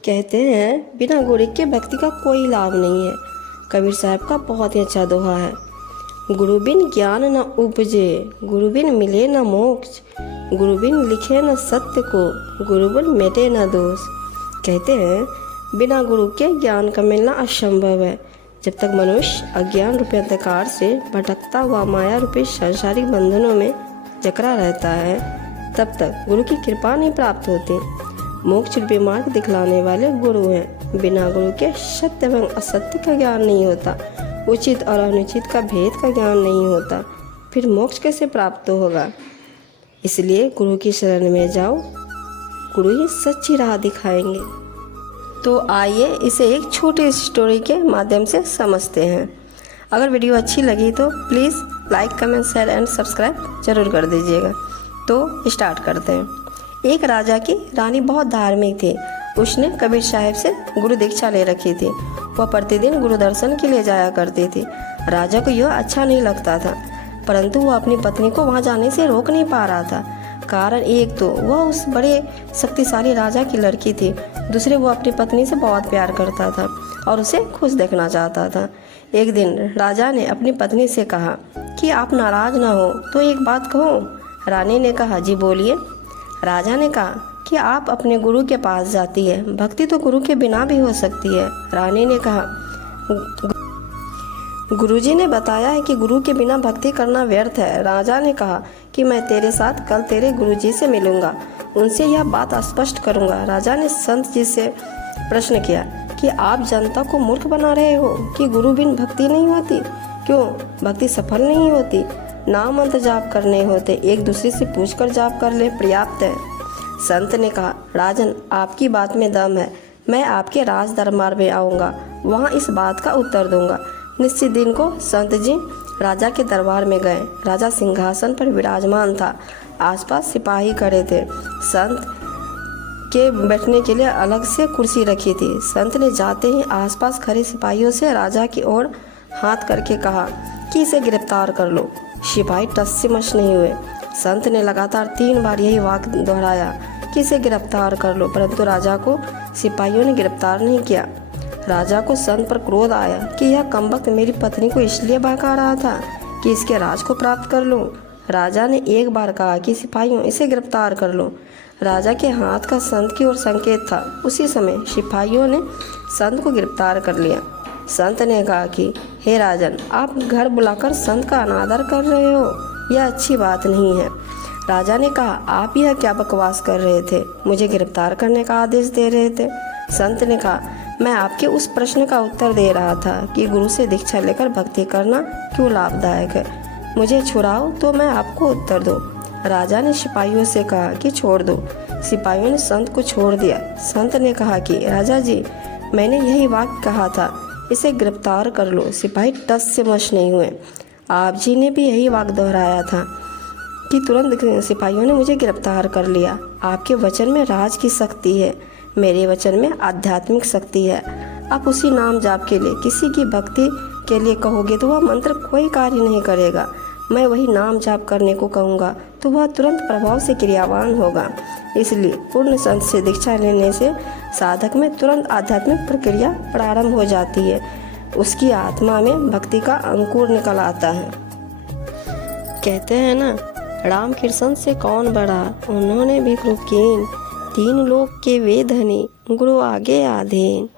कहते हैं बिना गुरु के भक्ति का कोई लाभ नहीं है। कबीर साहब का बहुत ही अच्छा दोहा है। गुरु बिन ज्ञान न उपजे, गुरु बिन मिले न मोक्ष, गुरु बिन लिखे न सत्य को, गुरु बिन मिटे न दोष। कहते हैं बिना गुरु के ज्ञान का मिलना असंभव है। जब तक मनुष्य अज्ञान रूपी अंधकार से भटकता हुआ माया रूपी सांसारिक बंधनों में जकड़ा रहता है, तब तक गुरु की कृपा नहीं प्राप्त होती। मोक्ष रूपी मार्ग दिखलाने वाले गुरु हैं। बिना गुरु के सत्य एवं असत्य का ज्ञान नहीं होता, उचित और अनुचित का भेद का ज्ञान नहीं होता, फिर मोक्ष कैसे प्राप्त होगा। इसलिए गुरु की शरण में जाओ, गुरु ही सच्ची राह दिखाएंगे। तो आइए इसे एक छोटी स्टोरी के माध्यम से समझते हैं। अगर वीडियो अच्छी लगी तो please like, comment, share and subscribe जरूर कर दीजिएगा। तो स्टार्ट करते हैं। एक राजा की रानी बहुत धार्मिक थी। उसने कबीर साहब से गुरु दीक्षा ले रखी थी। वह प्रतिदिन गुरु दर्शन के लिए जाया करती थी। राजा को यह अच्छा नहीं लगता था, परंतु वह अपनी पत्नी को वहां जाने से रोक नहीं पा रहा था। कारण एक तो वह उस बड़े शक्तिशाली राजा की लड़की थी, दूसरे वो अपनी पत्नी से बहुत प्यार करता था और उसे खुश देखना चाहता था। एक दिन राजा ने अपनी पत्नी से कहा कि आप नाराज ना हो तो एक बात कहूँ। रानी ने कहा, जी बोलिए। राजा ने कहा कि आप अपने गुरु के पास जाती है, भक्ति तो गुरु के बिना भी हो सकती है। रानी ने कहा, गुरुजी ने बताया है कि गुरु के बिना भक्ति करना व्यर्थ है। राजा ने कहा कि मैं तेरे साथ कल तेरे गुरुजी से मिलूंगा, उनसे यह बात स्पष्ट करूंगा। राजा ने संत जी से प्रश्न किया कि आप जनता को मूर्ख बना रहे हो कि गुरु बिन भक्ति नहीं होती। क्यों भक्ति सफल नहीं होती? नाम मंत्र जाप करने होते, एक दूसरे से पूछकर जाप कर ले, पर्याप्त है। संत ने कहा, राजन आपकी बात में दम है, मैं आपके राज दरबार में आऊँगा, वहाँ इस बात का उत्तर दूंगा। निश्चित दिन को संत जी राजा के दरबार में गए। राजा सिंहासन पर विराजमान था, आसपास सिपाही खड़े थे। संत के बैठने के लिए अलग से कुर्सी रखी थी। संत ने जाते ही आसपास खड़े सिपाहियों से राजा की ओर हाथ करके कहा कि इसे गिरफ्तार कर लो। सिपाही टस से मस नहीं हुए। संत ने लगातार 3 बार यही वाक्य दोहराया कि इसे गिरफ्तार कर लो, परंतु राजा को सिपाहियों ने गिरफ्तार नहीं किया। राजा को संत पर क्रोध आया कि यह कमबख्त मेरी पत्नी को इसलिए बहका रहा था कि इसके राज को प्राप्त कर लूं। राजा ने एक बार कहा कि सिपाहियों इसे गिरफ्तार कर लो। राजा के हाथ का संत की ओर संकेत था। उसी समय सिपाहियों ने संत को गिरफ्तार कर लिया। संत ने कहा कि हे राजन, आप घर बुलाकर संत का अनादर कर रहे हो, यह अच्छी बात नहीं है। राजा ने कहा, आप यह क्या बकवास कर रहे थे, मुझे गिरफ्तार करने का आदेश दे रहे थे। संत ने कहा, मैं आपके उस प्रश्न का उत्तर दे रहा था कि गुरु से दीक्षा लेकर भक्ति करना क्यों लाभदायक है। मुझे छुड़ाओ तो मैं आपको उत्तर दूं। राजा ने सिपाहियों से कहा कि छोड़ दो। सिपाहियों ने संत को छोड़ दिया। संत ने कहा कि राजा जी, मैंने यही वाक्य कहा था, इसे गिरफ्तार कर लो। सिपाही टस से मस नहीं हुए। आप जी ने भी यही वाक्य दोहराया था कि तुरंत सिपाहियों ने मुझे गिरफ्तार कर लिया। आपके वचन में राज की शक्ति है, मेरे वचन में आध्यात्मिक शक्ति है। आप उसी नाम जाप के लिए किसी की भक्ति के लिए कहोगे तो वह मंत्र कोई कार्य नहीं करेगा। मैं वही नाम जाप करने को कहूँगा तो वह तुरंत प्रभाव से क्रियावान होगा। इसलिए पूर्ण संत से दीक्षा लेने से साधक में तुरंत आध्यात्मिक प्रक्रिया प्रारंभ हो जाती है। उसकी आत्मा में भक्ति का अंकुर निकल आता है। कहते हैं ना, राम कृष्ण से कौन बड़ा, उन्होंने भी कृपा कीन, 3 लोक के वे धनी, गुरु आगे आधीन।